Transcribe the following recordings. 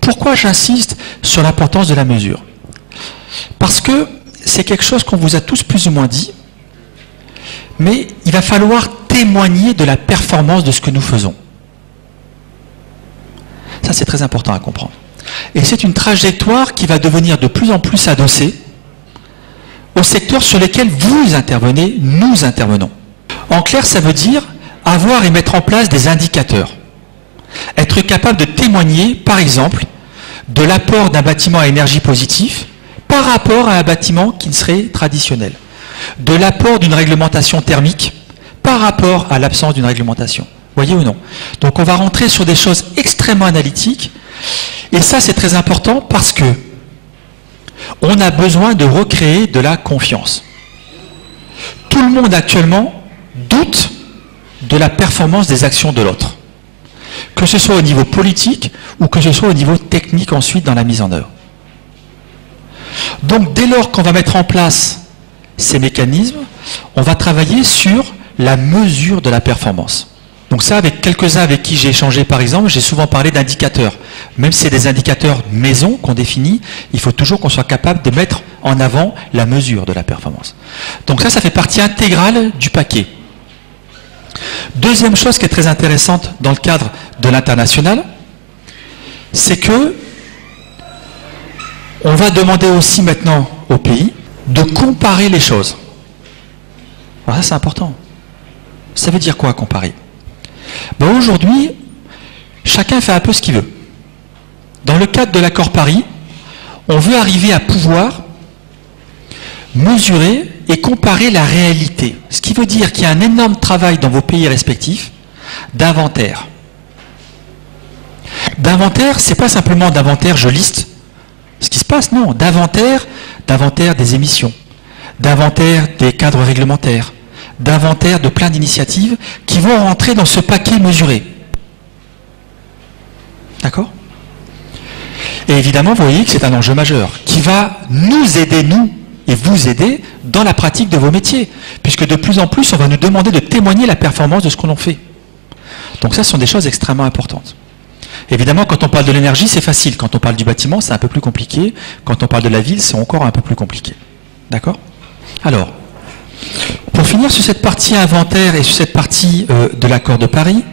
Pourquoi j'insiste sur l'importance de la mesure? Parce que c'est quelque chose qu'on vous a tous plus ou moins dit, mais il va falloir témoigner de la performance de ce que nous faisons. Ça, c'est très important à comprendre. Et c'est une trajectoire qui va devenir de plus en plus adossée aux secteurs sur lesquels vous intervenez, nous intervenons. En clair, ça veut dire avoir et mettre en place des indicateurs. Être capable de témoigner, par exemple, de l'apport d'un bâtiment à énergie positive par rapport à un bâtiment qui serait traditionnel. De l'apport d'une réglementation thermique par rapport à l'absence d'une réglementation. Voyez ou non? Donc on va rentrer sur des choses extrêmement analytiques. Et ça, c'est très important parce que on a besoin de recréer de la confiance. Tout le monde actuellement doute de la performance des actions de l'autre. Que ce soit au niveau politique ou que ce soit au niveau technique ensuite dans la mise en œuvre. Donc dès lors qu'on va mettre en place ces mécanismes, on va travailler sur la mesure de la performance. Donc ça, avec quelques-uns avec qui j'ai échangé par exemple, j'ai souvent parlé d'indicateurs. Même si c'est des indicateurs maison qu'on définit, il faut toujours qu'on soit capable de mettre en avant la mesure de la performance. Donc ça fait partie intégrale du paquet. Deuxième chose qui est très intéressante dans le cadre de l'international, c'est que on va demander aussi maintenant aux pays de comparer les choses. Alors ça, c'est important. Ça veut dire quoi, comparer? Ben aujourd'hui, chacun fait un peu ce qu'il veut. Dans le cadre de l'accord Paris, on veut arriver à pouvoir mesurer et comparer la réalité. Ce qui veut dire qu'il y a un énorme travail dans vos pays respectifs d'inventaire. D'inventaire, c'est pas simplement d'inventaire, je liste ce qui se passe, non, d'inventaire des émissions, d'inventaire des cadres réglementaires, d'inventaire de plein d'initiatives qui vont rentrer dans ce paquet mesuré. D'accord? Et évidemment, vous voyez que c'est un enjeu majeur qui va nous aider, nous, et vous aider dans la pratique de vos métiers, puisque de plus en plus, on va nous demander de témoigner la performance de ce que l'on fait. Donc ça, ce sont des choses extrêmement importantes. Évidemment, quand on parle de l'énergie, c'est facile. Quand on parle du bâtiment, c'est un peu plus compliqué. Quand on parle de la ville, c'est encore un peu plus compliqué. D'accord? Alors, pour finir sur cette partie inventaire et sur cette partie de l'accord de Paris,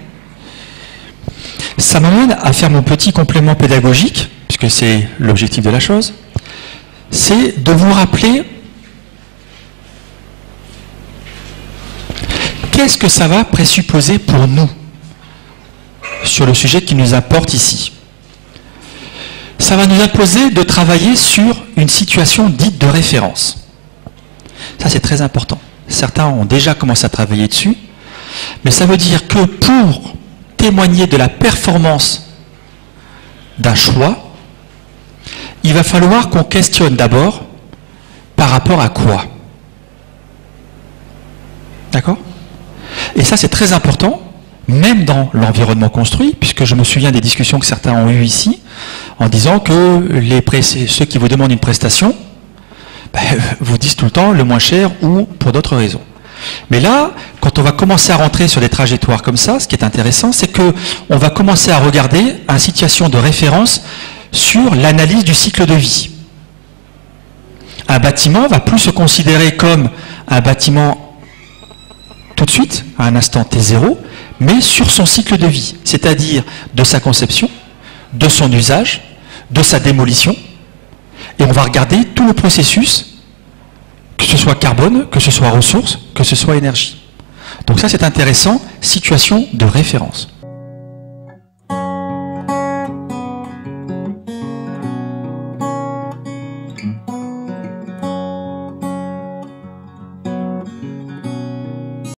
ça m'amène à faire mon petit complément pédagogique, puisque c'est l'objectif de la chose, c'est de vous rappeler qu'est-ce que ça va présupposer pour nous sur le sujet qui nous importe ici. Ça va nous imposer de travailler sur une situation dite de référence. Ça, c'est très important. Certains ont déjà commencé à travailler dessus, mais ça veut dire que pour témoigner de la performance d'un choix, il va falloir qu'on questionne d'abord par rapport à quoi. D'accord? Et ça, c'est très important, même dans l'environnement construit, puisque je me souviens des discussions que certains ont eues ici, en disant que ceux qui vous demandent une prestation, vous disent tout le temps le moins cher ou pour d'autres raisons. Mais là, quand on va commencer à rentrer sur des trajectoires comme ça, ce qui est intéressant, c'est qu'on va commencer à regarder une situation de référence sur l'analyse du cycle de vie. Un bâtiment va plus se considérer comme un bâtiment tout de suite, à un instant T0, mais sur son cycle de vie, c'est-à-dire de sa conception, de son usage, de sa démolition, et on va regarder tout le processus, que ce soit carbone, que ce soit ressources, que ce soit énergie. Donc ça, c'est intéressant, situation de référence.